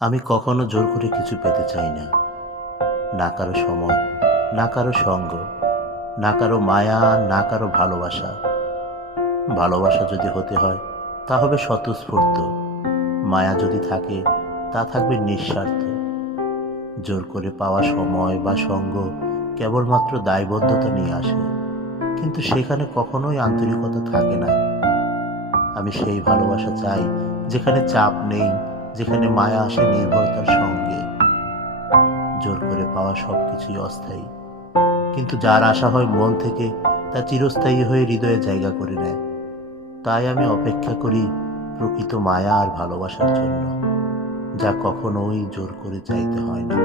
আমি কখনো জোর করে কিছু পেতে চাই না। না কারো সময়, না কারো সঙ্গ, না কারো মায়া, না কারো ভালোবাসা। ভালোবাসা যদি হতে হয় তা হবে স্বতঃস্ফূর্ত, মায়া যদি থাকে তা থাকবে নিঃস্বার্থ। জোর করে পাওয়া সময় বা সঙ্গ কেবলমাত্র দায়বদ্ধতা নিয়ে আসে, কিন্তু সেখানে কখনোই আন্তরিকতা থাকে না। আমি সেই ভালোবাসা চাই যেখানে চাপ নেই, যেখানে মায়া আসে নির্ভরতার সঙ্গে। জোর করে পাওয়া সবকিছুই অস্থায়ী, কিন্তু যার আশা হয় মন থেকে তা চিরস্থায়ী হয়ে হৃদয়ে জায়গা করে নেয়। তাই আমি অপেক্ষা করি প্রকৃত মায়া আর ভালোবাসার জন্য, যা কখনোই জোর করে চাইতে হয় না।